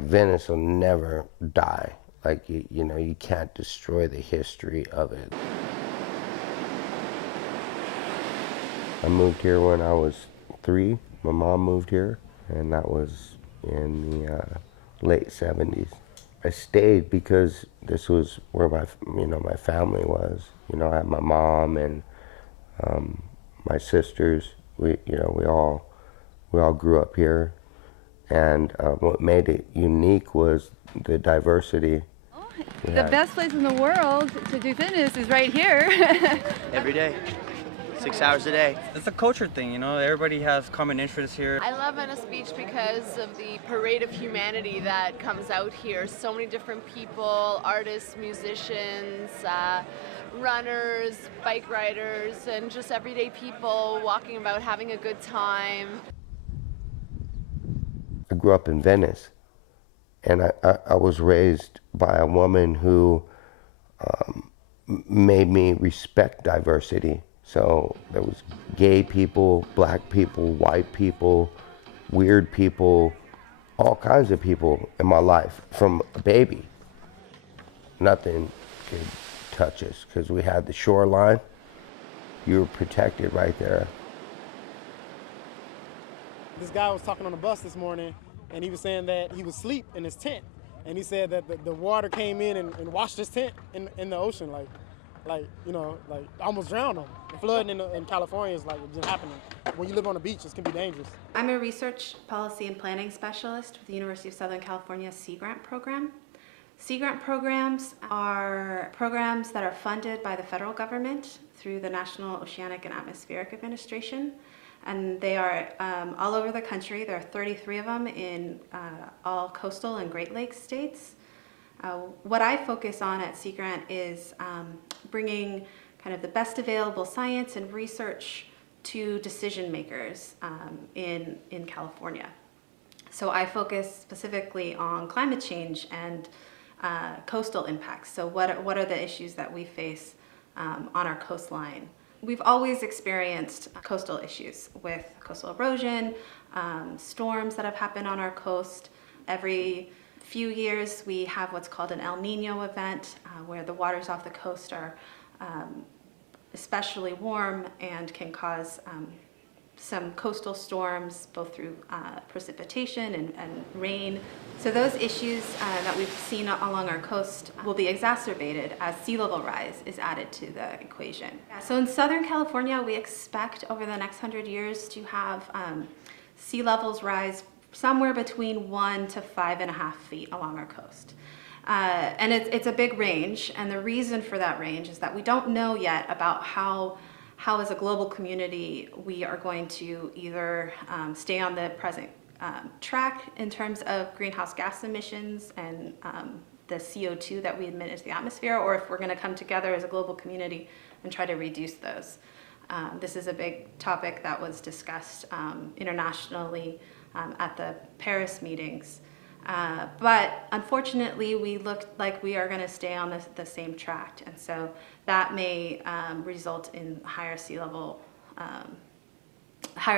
Venice will never die. Like, you know, you can't destroy the history of it. I moved here when I was 3. My mom moved here, and that was in the late 70s. I stayed because this was where my family was. You know, I had my mom and my sisters. We all grew up here, and what made it unique was the diversity. The best place in the world to do fitness is right here. Every day, 6 hours a day. It's a culture thing, you know, everybody has common interests here. I love Venice Beach because of the parade of humanity that comes out here. So many different people, artists, musicians, runners, bike riders, and just everyday people walking about having a good time. I grew up in Venice, and I was raised by a woman who made me respect diversity. So there was gay people, black people, white people, weird people, all kinds of people in my life from a baby. Nothing could touch us because we had the shoreline. You were protected right there. This guy was talking on the bus this morning, and he was saying that he was asleep in his tent, and he said that the water came in and washed his tent in the ocean, like almost drowned him. The flooding in California is like been happening. When you live on the beach, it can be dangerous. I'm a research policy and planning specialist with the University of Southern California's Sea Grant program. Sea Grant programs are programs that are funded by the federal government through the National Oceanic and Atmospheric Administration. And they are all over the country. There are 33 of them in all coastal and Great Lakes states. What I focus on at Sea Grant is bringing kind of the best available science and research to decision makers in California. So I focus specifically on climate change and coastal impacts. So what are the issues that we face on our coastline? We've always experienced coastal issues with coastal erosion, storms that have happened on our coast. Every few years we have what's called an El Nino event where the waters off the coast are especially warm and can cause some coastal storms both through precipitation and rain. So those issues that we've seen along our coast will be exacerbated as sea level rise is added to the equation. So in Southern California, we expect over the next 100 years to have sea levels rise somewhere between 1 to 5.5 feet along our coast. And it's a big range, and the reason for that range is that we don't know yet about how as a global community we are going to either stay on the present track in terms of greenhouse gas emissions and the CO2 that we emit into the atmosphere, or if we're going to come together as a global community and try to reduce those. This is a big topic that was discussed internationally at the Paris meetings. But unfortunately, we look like we are going to stay on the same track, and so that may result in higher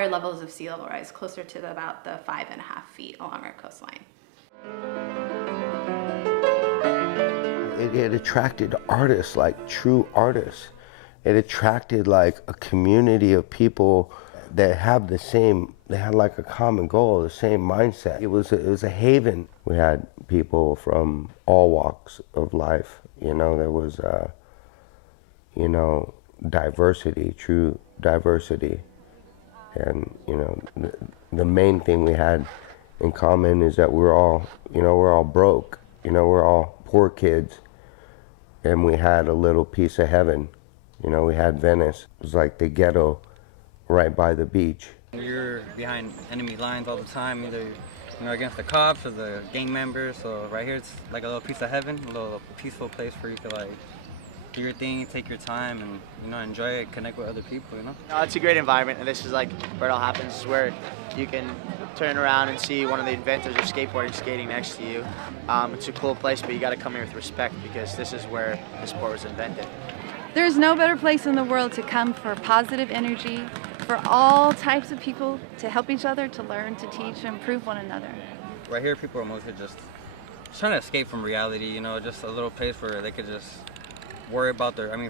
levels of sea level rise, closer to about the 5.5 feet along our coastline. It attracted artists, like true artists. It attracted like a community of people that have they had like a common goal, the same mindset. It was a haven. We had people from all walks of life. You know, there was, diversity, true diversity. And, the main thing we had in common is that we're all broke. We're all poor kids. And we had a little piece of heaven. We had Venice. It was like the ghetto right by the beach. You're behind enemy lines all the time, either against the cops or the gang members. So right here, it's like a little piece of heaven, a little peaceful place where you can do your thing, take your time, and enjoy it, connect with other people. No, it's a great environment, and this is like where it all happens. Is where you can turn around and see one of the inventors of skateboarding skating next to you. It's a cool place, but you got to come here with respect because this is where the sport was invented. There's no better place in the world to come for positive energy, for all types of people to help each other, to learn, to teach, and improve one another. right here, people are mostly just trying to escape from reality, you know, just a little place where they could just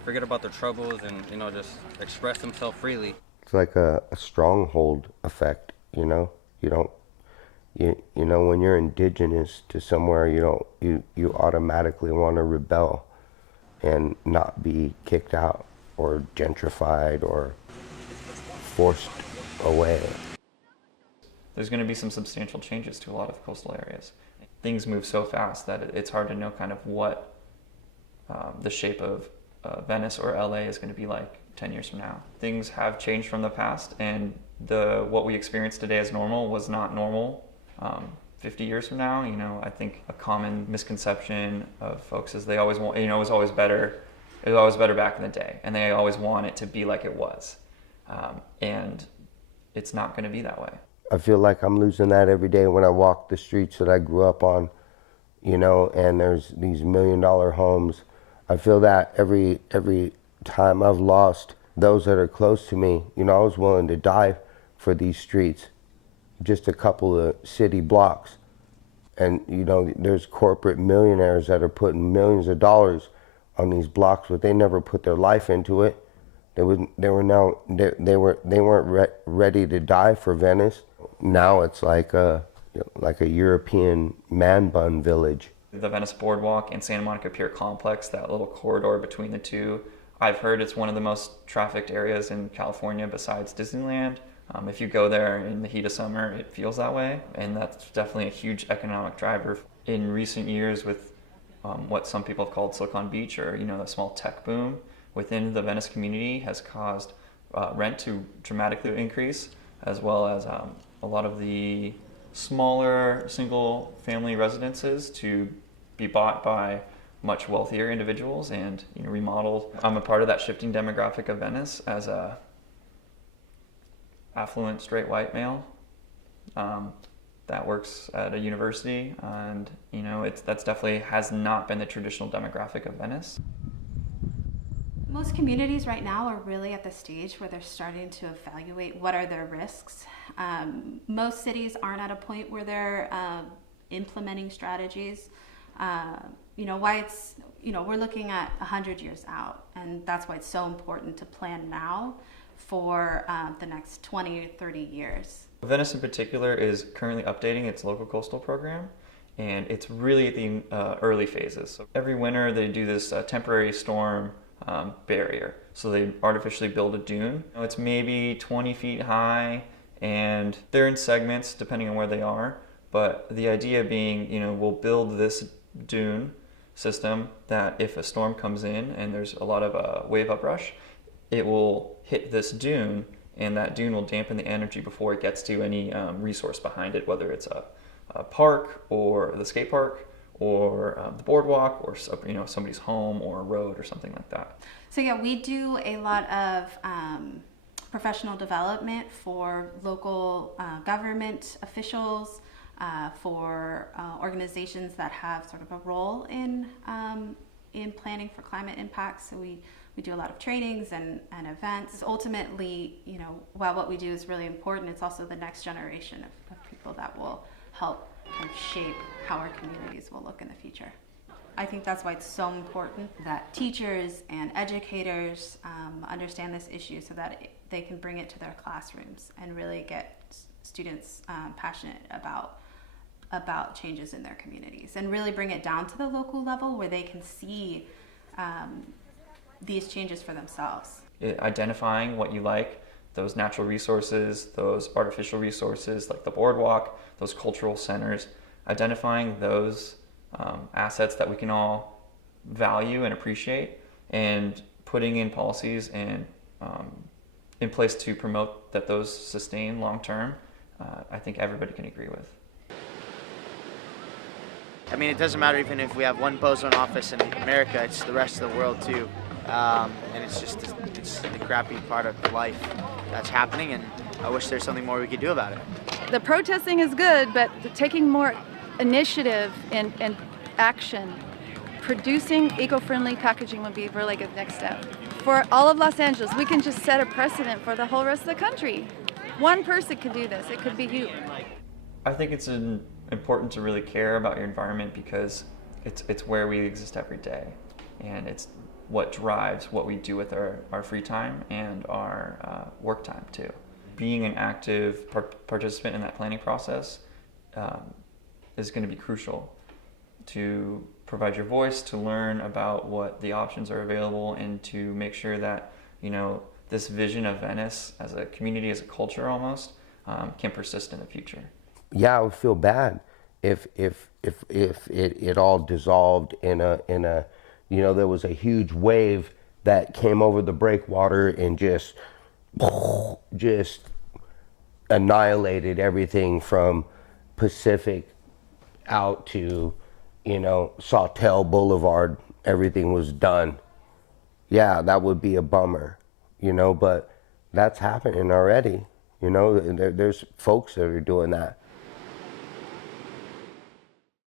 forget about their troubles and, you know, just express themselves freely. It's like a stronghold effect, you know? You know, when you're indigenous to somewhere, you automatically want to rebel and not be kicked out or gentrified or forced away. There's going to be some substantial changes to a lot of coastal areas. Things move so fast that it's hard to know kind of what the shape of Venice or LA is going to be like 10 years from now. Things have changed from the past, and what we experience today as normal was not normal 50 years from now. You know, I think a common misconception of folks is they always want, you know, it was always better back in the day, and they always want it to be like it was. And it's not going to be that way. I feel like I'm losing that every day when I walk the streets that I grew up on, you know, and there's these $1 million homes. I feel that every time I've lost those that are close to me. You know, I was willing to die for these streets, just a couple of city blocks. And, you know, there's corporate millionaires that are putting millions of dollars on these blocks, but they never put their life into it. They weren't ready to die for Venice. Now it's like a European man bun village. The Venice Boardwalk and Santa Monica Pier complex, that little corridor between the two, I've heard it's one of the most trafficked areas in California besides Disneyland. If you go there in the heat of summer, it feels that way, and that's definitely a huge economic driver. In recent years, with what some people have called Silicon Beach, or, you know, the small tech boom within the Venice community, has caused rent to dramatically increase, as well as a lot of the smaller single-family residences to be bought by much wealthier individuals and, you know, remodeled. I'm a part of that shifting demographic of Venice as a affluent straight white male that works at a university, and, you know, that's definitely has not been the traditional demographic of Venice. Most communities right now are really at the stage where they're starting to evaluate what are their risks. Most cities aren't at a point where they're implementing strategies. You know, why it's, you know, we're looking at 100 years out, and that's why it's so important to plan now for the next 20 or 30 years. Venice in particular is currently updating its local coastal program, and it's really at the early phases. So every winter they do this temporary storm barrier. So they artificially build a dune. You know, it's maybe 20 feet high, and they're in segments depending on where they are. But the idea being, you know, we'll build this dune system that if a storm comes in and there's a lot of wave uprush, it will hit this dune, and that dune will dampen the energy before it gets to any resource behind it, whether it's a park or the skate park, or the boardwalk, or, you know, somebody's home or a road or something like that. So yeah, we do a lot of professional development for local government officials, for organizations that have sort of a role in planning for climate impacts. So we do a lot of trainings and events. Ultimately, you know, while what we do is really important, it's also the next generation of people that will help kind of shape how our communities will look in the future. I think that's why it's so important that teachers and educators understand this issue so that they can bring it to their classrooms and really get students passionate about changes in their communities, and really bring it down to the local level where they can see these changes for themselves. Identifying what you like, those natural resources, those artificial resources like the boardwalk, those cultural centers, identifying those assets that we can all value and appreciate, and putting in policies and in place to promote that those sustain long term, I think everybody can agree with. I mean, it doesn't matter even if we have one bozo in office in America, it's the rest of the world too. And it's just it's the crappy part of life that's happening, and I wish there's something more we could do about it. The protesting is good, but taking more initiative and action, producing eco-friendly packaging would be a really good next step. For all of Los Angeles, we can just set a precedent for the whole rest of the country. One person can do this. It could be you. I think it's important to really care about your environment because it's where we exist every day, and it's what drives what we do with our free time and our work time too. Being an active participant in that planning process is going to be crucial to provide your voice, to learn about what the options are available, and to make sure that, you know, this vision of Venice as a community, as a culture almost, can persist in the future. Yeah, I would feel bad if it all dissolved in a you know, there was a huge wave that came over the breakwater and just annihilated everything from Pacific out to, you know, Sawtelle Boulevard. Everything was done. Yeah, that would be a bummer, you know, but that's happening already. You know, there's folks that are doing that.